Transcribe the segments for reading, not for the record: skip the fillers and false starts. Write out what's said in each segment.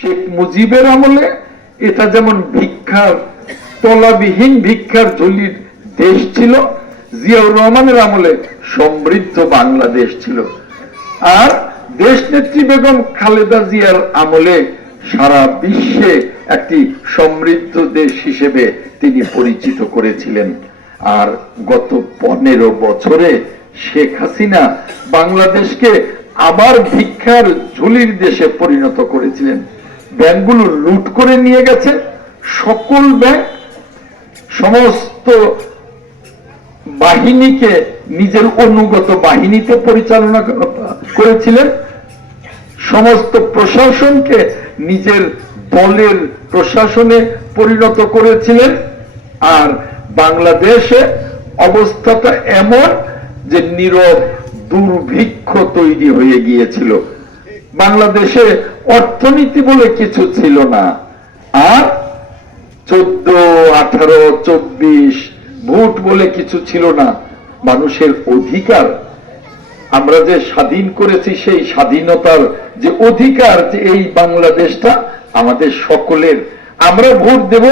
শেখ মুজিবের আমলে এটা যেমন ভিক্ষার তলাবিহীন ভিক্ষার ঝুলির দেশ ছিল, জিয়াউর রহমানের আমলে সমৃদ্ধ বাংলাদেশ ছিল। আর দেশ নেত্রী বেগম খালেদা জিয়ার আমলে সারা বিশ্বে একটি সমৃদ্ধ দেশ হিসেবে তিনি পরিচিত করেছিলেন। আর গত 15 বছরে শেখ হাসিনা বাংলাদেশকে আবার ভিক্ষার ঝুলির দেশে পরিণত করেছিলেন। ব্যাংকগুলো লুট করে নিয়ে গেছে, সকল ব্যাংক সমস্ত বাহিনীকে নিজের অনুগত বাহিনীতে পরিচালনা করেছিলেন, সমস্ত প্রশাসনকে নিজের দলের প্রশাসনে পরিণত করেছিলেন। আর বাংলাদেশে অবস্থাটা এমন যে নীরব দুর্ভিক্ষ তৈরি হয়ে গিয়েছিল। বাংলাদেশে অর্থনীতি বলে কিছু ছিল না। আর 14, 18, 24 ভোট বলে কিছু ছিল না। মানুষের অধিকার, আমরা যে স্বাধীন করেছি সেই স্বাধীনতার যে অধিকার, যে এই বাংলাদেশটা আমাদের সকলের। আমরা ভোট দেব,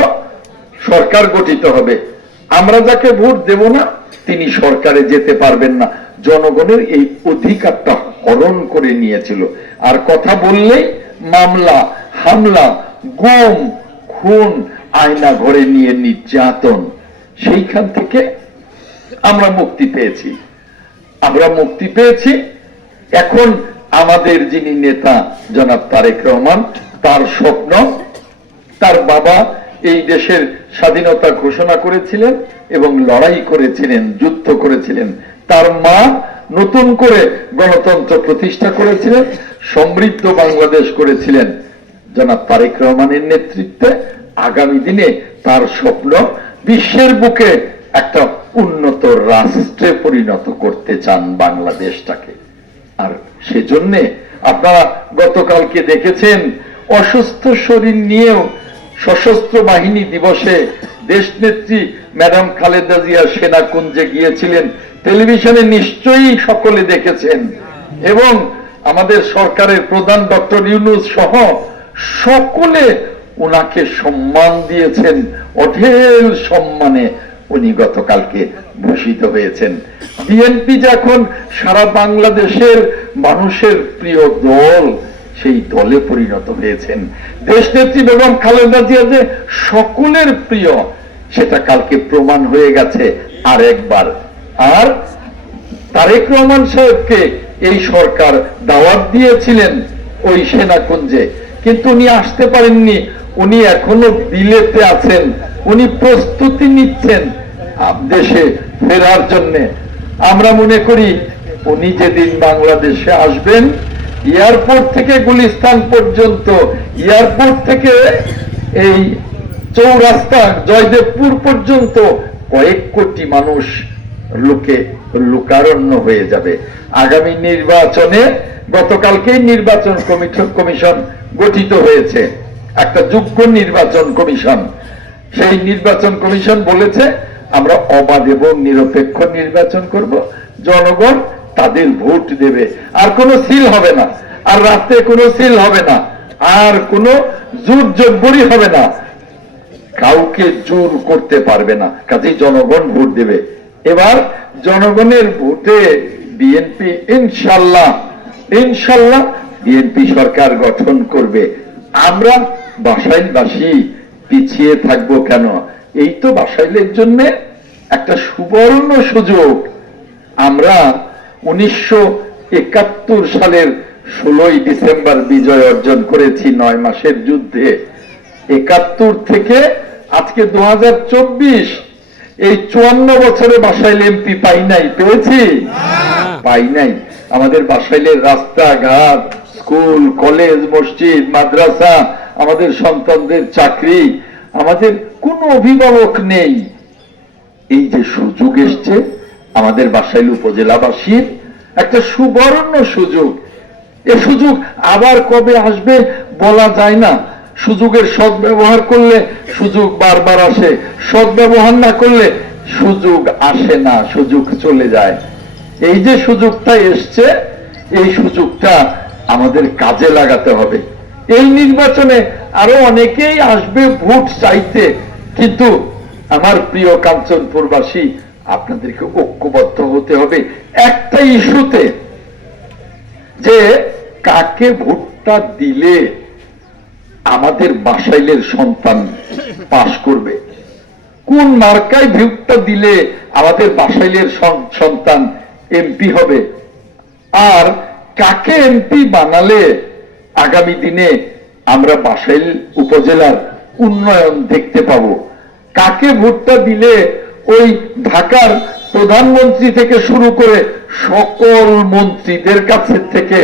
সরকার গঠিত হবে। আমরা যাকে ভোট দেব না তিনি সরকারে যেতে পারবেন না। জনগণের এই অধিকারটা হরণ করে নিয়েছিল। আর কথা বললেই মামলা, হামলা, গুম, খুন, আয়না ঘরে নিয়ে নির্যাতন। সেইখান থেকে আমরা মুক্তি পেয়েছি। এখন আমাদের যিনি নেতা জনাব তারেক রহমান, তার স্বপ্ন, তার বাবা এই দেশের স্বাধীনতা ঘোষণা করেছিলেন এবং লড়াই করেছিলেন, যুদ্ধ করেছিলেন। তার মা নতুন করে গণতন্ত্র প্রতিষ্ঠা করেছিলেন, সমৃদ্ধ বাংলাদেশ করেছিলেন। জনাব তারেক রহমানের নেতৃত্বে আগামী দিনে তার স্বপ্ন বিশ্বের বুকে একটা উন্নত রাষ্ট্রে পরিণত করতে চান বাংলাদেশটাকে। আর সেজন্য আপনারা গতকালকে দেখেছেন, অসুস্থ শরীর নিয়েও সশস্ত্র বাহিনী দিবসে দেশনেত্রী ম্যাডাম খালেদা জিয়া সেনাকুঞ্জে গিয়েছিলেন। টেলিভিশনে নিশ্চয়ই সকলে দেখেছেন। এবং আমাদের সরকারের প্রধান ডক্টর ইউনূস সহ সকলে ওনাকে সম্মান দিয়েছেন। অঢেল সম্মানে উনি গতকালকে ভূষিত হয়েছেন। বিএনপি যখন সারা বাংলাদেশের মানুষের প্রিয় দল, সেই দলে পরিণত হয়েছেন। দেশনেত্রী বেগম খালেদা জিয়া যে সকলের প্রিয়, সেটা কালকে প্রমাণ হয়ে গেছে আর একবার। আর তারেক রহমান সাহেবকে এই সরকার দাওয়াত দিয়েছিলেন ওই সেনাকুঞ্জে, কিন্তু উনি আসতে পারেননি। উনি এখনো বিলেতে আছেন। উনি প্রস্তুতি নিচ্ছেন দেশে ফেরার জন্য। আমরা মনে করি উনি যেদিন বাংলাদেশে আসবেন, এয়ারপোর্ট থেকে গুলিস্তান পর্যন্ত, এয়ারপোর্ট থেকে এই চৌরাস্তা জয়দেবপুর পর্যন্ত কয়েক কোটি মানুষ লোকারণ্য হয়ে যাবে। আগামী নির্বাচনে, গতকালকেই নির্বাচন কমিশন গঠিত হয়েছে, একটা যোগ্য নির্বাচন কমিশন। সেই নির্বাচন কমিশন বলেছে আমরা অবাধ এবং নিরপেক্ষ নির্বাচন করব, জনগণ তাদের ভোট দেবে। আর কোনো সিল হবে না, আর রাতে কোনো সিল হবে না, আর কোনো জোর জব্বরি হবে না, কাউকে জোর করতে পারবে না। কাজেই জনগণ ভোট দেবে। এবার জনগণের ভোটে বিএনপি ইনশাল্লাহ বিএনপি সরকার গঠন করবে। আমরা বাসাইলবাসী পিছিয়ে থাকবো কেন? এই তো বাসাইলের জন্য একটা সুবর্ণ সুযোগ। আমরা 1971 সালের 16 ডিসেম্বর বিজয় অর্জন করেছি 9 মাসের যুদ্ধে। 71 থেকে আজকে 2024, এই 54 বছরে বাসাইল এমপি পাই নাই, পেয়েছি? পাই নাই। আমাদের বাসাইলের রাস্তাঘাট, স্কুল, কলেজ, মসজিদ, মাদ্রাসা, আমাদের সন্তানদের চাকরি, আমাদের কোনো অভিভাবক নেই। এই যে সুযোগ এসছে আমাদের বাসাইল উপজেলাবাসীর, একটা সুবর্ণ সুযোগ। এ সুযোগ আবার কবে আসবে বলা যায় না। সুযোগের সদ্ব্যবহার করলে সুযোগ বারবার আসে, সদ্ব্যবহার না করলে সুযোগ আসে না, সুযোগ চলে যায়। এই যে সুযোগটা এসছে, এই সুযোগটা আমাদের কাজে লাগাতে হবে। এই নির্বাচনে আরো অনেকেই আসবে ভোট চাইতে, কিন্তু আমার প্রিয় কাঞ্চনপুরবাসী, আপনাদেরকে ঐক্যবদ্ধ হতে হবে একটা ইস্যুতে, যে কাকে ভোটটা দিলে আমাদের বাসাইলের সন্তান পাশ করবে, কোন মার্কায় ভোটটা দিলে আমাদের বাসাইলের সন্তান এমপি হবে, আর কাকে এমপি বানালে আগামী দিনে আমরা বাসাইল উপজেলার উন্নয়ন দেখতে পাবো, কাকে ভোটটা দিলে ওই ঢাকার প্রধানমন্ত্রী থেকে শুরু করে সকল মন্ত্রীদের কাছে থেকে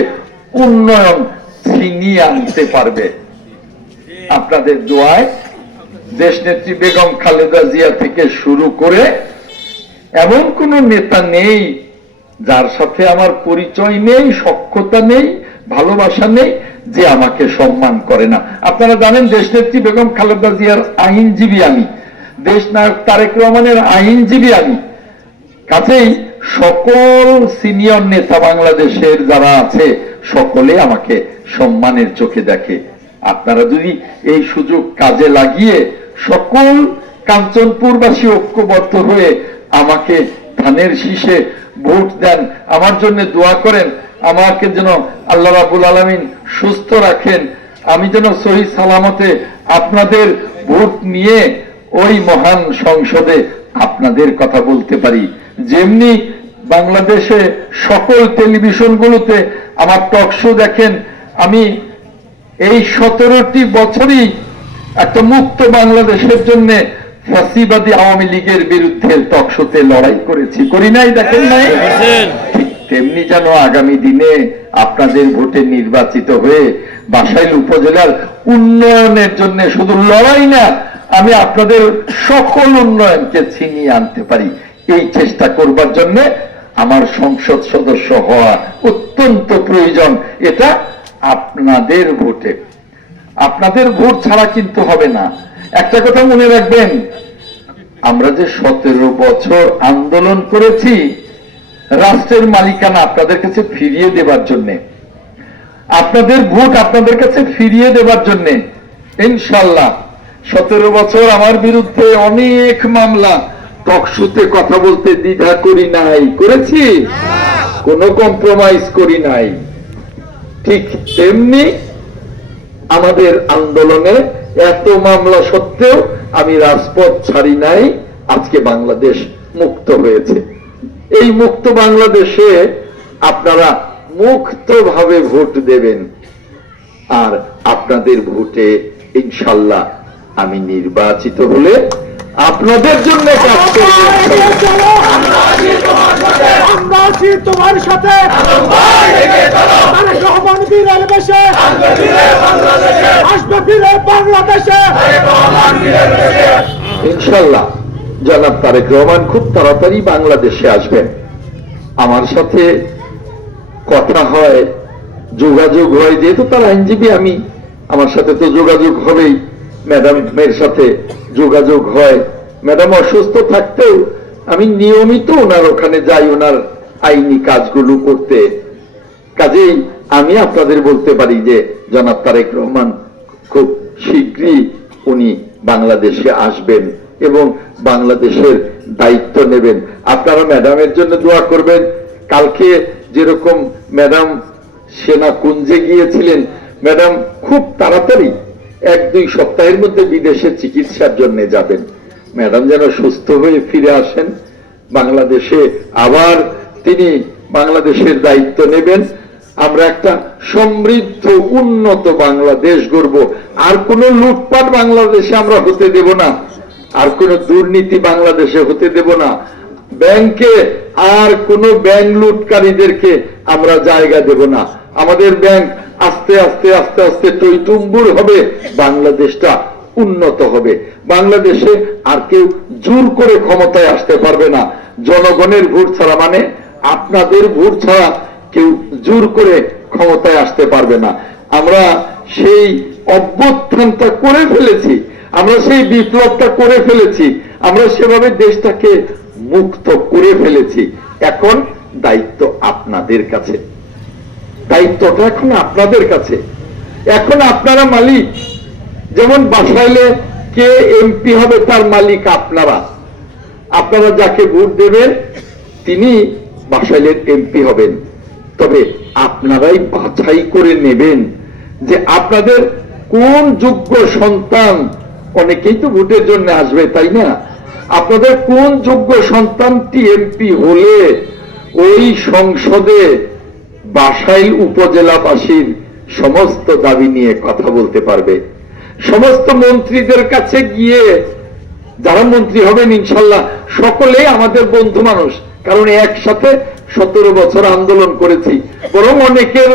উন্নয়ন ছিনিয়ে আনতে পারবে। আপনাদের দোয়ায় দেশনেত্রী বেগম খালেদা জিয়া থেকে শুরু করে এমন কোন নেতা নেই যার সাথে আমার পরিচয় নেই, সখ্যতা নেই, ভালোবাসা নেই, যে আমাকে সম্মান করে না। আপনারা জানেন দেশনেত্রী বেগম খালেদা জিয়ার আইনজীবী আমি, দেশনায়ক তারেক রহমানের আইনজীবী আমি, কাছেই সকল সিনিয়র নেতা বাংলাদেশের যারা আছে সকলে আমাকে সম্মানের চোখে দেখে। আপনারা যদি এই সুযোগ কাজে লাগিয়ে সকল কাঞ্চনপুরবাসী ঐক্যবদ্ধ হয়ে আমাকে ধানের শীষে ভোট দেন, আমার জন্য দোয়া করেন, আমাকে যেন আল্লাহ রাব্বুল আলামিন সুস্থ রাখেন, আমি যেন সহি সালামতে আপনাদের ভোট নিয়ে ওই মহান সংসদে আপনাদের কথা বলতে পারি। যেমনি বাংলাদেশে সকল টেলিভিশনগুলোতে আমার টক শো দেখেন, আমি এই 17টি বছরই একটা মুক্ত বাংলাদেশের জন্য ফ্যাসিবাদী আওয়ামী লীগের বিরুদ্ধে টক শোতে লড়াই করেছি, করি নাই? দেখেন নাই? ঠিক তেমনি যেন আগামী দিনে আপনাদের ভোটে নির্বাচিত হয়ে বাসাইল উপজেলার উন্নয়নের জন্য শুধু লড়াই না, আমি আপনাদের সকল উন্নয়নকে ছিনিয়ে আনতে পারি, এই চেষ্টা করবার জন্য আমার সংসদ সদস্য হওয়া অত্যন্ত প্রয়োজন। এটা আপনাদের ভোটে, আপনাদের ভোট ছাড়া কিন্তু হবে না। একটা কথা মনে রাখবেন, আমরা যে 17 বছর আন্দোলন করেছি রাষ্ট্রের মালিকানা আপনাদের কাছে ফিরিয়ে দেবার জন্য, আপনাদের ভোট আপনাদের কাছে ফিরিয়ে দেবার জন্য। ইনশাআল্লাহ 17 বছর আমার বিরুদ্ধে অনেক মামলা, টকশোতে কথা বলতে দ্বিধা করি নাই, করেছি, কোনো কম্প্রোমাইজ করি নাই। ঠিক তেমনি আমাদের আন্দোলনে এত মামলা সত্ত্বেও আমি রাজপথ ছাড়ি নাই, আজকে বাংলাদেশ মুক্ত হয়েছে। এই মুক্ত বাংলাদেশে আপনারা মুক্তভাবে ভোট দেবেন, আর আপনাদের ভোটে ইনশাআল্লাহ আমি নির্বাচিত হলে আপনাদের জন্য কাজ করব। আমরা আছি তোমার সাথে, আসবে ফিরে বাংলাদেশে। ইনশাআল্লাহ জনাব তারেক রহমান খুব তাড়াতাড়ি বাংলাদেশে আসবেন। আমার সাথে কথা হয়, যোগাযোগ হয়, যেহেতু তার আইনজীবী আমি, আমার সাথে তো যোগাযোগ হবেই, ম্যাডামের সাথে যোগাযোগ হয়। ম্যাডাম অসুস্থ থাকতেও আমি নিয়মিত ওনার ওখানে যাই ওনার আইনি কাজগুলো করতে। কাজেই আমি আপনাদের বলতে পারি যে জনাব তারেক রহমান খুব শীঘ্রই উনি বাংলাদেশে আসবেন এবং বাংলাদেশের দায়িত্ব নেবেন। আপনারা ম্যাডামের জন্য দোয়া করবেন। কালকে যেরকম ম্যাডাম সেনা কুঞ্জে গিয়েছিলেন, ম্যাডাম খুব তাড়াতাড়ি 1-2 সপ্তাহের মধ্যে বিদেশে চিকিৎসার জন্য যাবেন। ম্যাডাম যেন সুস্থ হয়ে ফিরে আসেন, বাংলাদেশে আবার তিনি বাংলাদেশের দায়িত্ব নেবেন। আমরা একটা সমৃদ্ধ উন্নত বাংলাদেশ গড়ব। আর কোন লুটপাট বাংলাদেশে আমরা হতে দেব না, আর কোন দুর্নীতি বাংলাদেশে হতে দেব না। ব্যাংকে আর কোন ব্যাংক লুটকারীদেরকে আমরা জায়গা দেব না। আমাদের ব্যাংক আস্তে আস্তে আস্তে আস্তে টইটুম্বুর হবে, বাংলাদেশটা উন্নত হবে। বাংলাদেশে আর কেউ জোর করে ক্ষমতায় আসতে পারবে না। জনগণের ভোট ছাড়া, মানে আপনাদের ভোট ছাড়া কেউ জোর করে ক্ষমতায় আসতে পারবে না। আমরা সেই অভ্যুত্থানটা করে ফেলেছি, আমরা সেই বিপ্লবটা করে ফেলেছি, আমরা সেভাবে দেশটাকে মুক্ত করে ফেলেছি। এখন দায়িত্ব আপনাদের কাছে, দায়িত্বটা এখন আপনাদের কাছে। এখন আপনারা মালিক, যেমন বাসাইলে কে এমপি হবে তার মালিক আপনারা। আপনারা যাকে ভোট দেবেন তিনি বাসাইলের এমপি হবেন। তবে আপনারাই বাছাই করে নেবেন যে আপনাদের কোন যোগ্য সন্তান, অনেকেই তো ভোটের জন্য আসবে তাই না, আপনাদের কোন যোগ্য সন্তানটি এমপি হলে ওই সংসদে বাসাইল উপজেলাবাসীর সমস্ত দাবি নিয়ে কথা বলতে পারবে। সমস্ত মন্ত্রীদের কাছে গিয়ে, যারা মন্ত্রী হবেন ইনশাল্লাহ সকলেই আমাদের বন্ধু মানুষ, কারণ একসাথে 17 বছর আন্দোলন করেছি। বরং অনেকের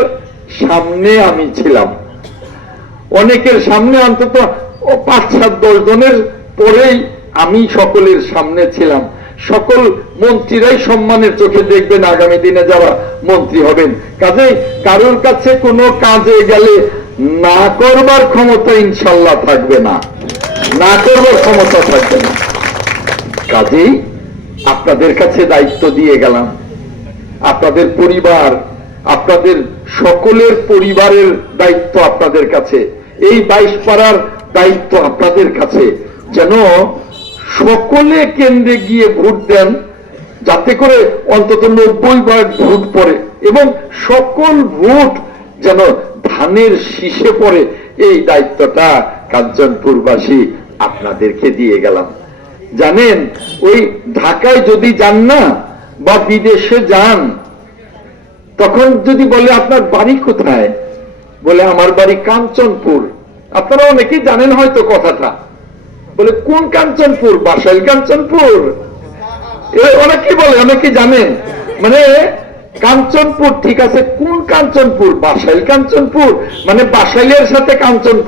সামনে আমি ছিলাম, অনেকের সামনে অন্তত 5-7-10 জনের পরেই আমি সকলের সামনে ছিলাম। সকল মন্ত্রীরাই সম্মানের চোখে দেখবেন আগামী দিনে যারা মন্ত্রী হবেন। কাজেই কারোর কাছে কোনো কাজে গেলে না করবার ক্ষমতা ইনশাল্লাহ থাকবে না, না করবার ক্ষমতা থাকবে না। কাজেই আপনাদের কাছে দায়িত্ব দিয়ে গেলাম, আপনাদের পরিবার, আপনাদের সকলের পরিবারের দায়িত্ব আপনাদের কাছে, এই 22 পাড়ার দায়িত্ব আপনাদের কাছে, যেন সকলে কেন্দ্রে গিয়ে ভোট দেন, যাতে করে অন্তত 90 ভোট পড়ে এবং সকল ভোট যেন ধানের শীষে পড়ে। এই দায়িত্বটা কাঞ্চনপুরবাসী আপনাদেরকে দিয়ে গেলাম। জানেন, ওই ঢাকায় যদি যান না বা বিদেশে যান, তখন যদি বলে আপনার বাড়ি কোথায়, বলে আমার বাড়ি কাঞ্চনপুর। আপনারা অনেকেই জানেন হয়তো কথাটা, বলে কোন কাঞ্চনপুর? বাসাইল কাঞ্চনপুর। অনেকে বলে, অনেকে জানেন, মানে কাঞ্চনপুর ঠিক আছে, কোন কাঞ্চনপুর? বাসাইল কাঞ্চনপুর, মানে বাসাইলের সাথে কাঞ্চনপুর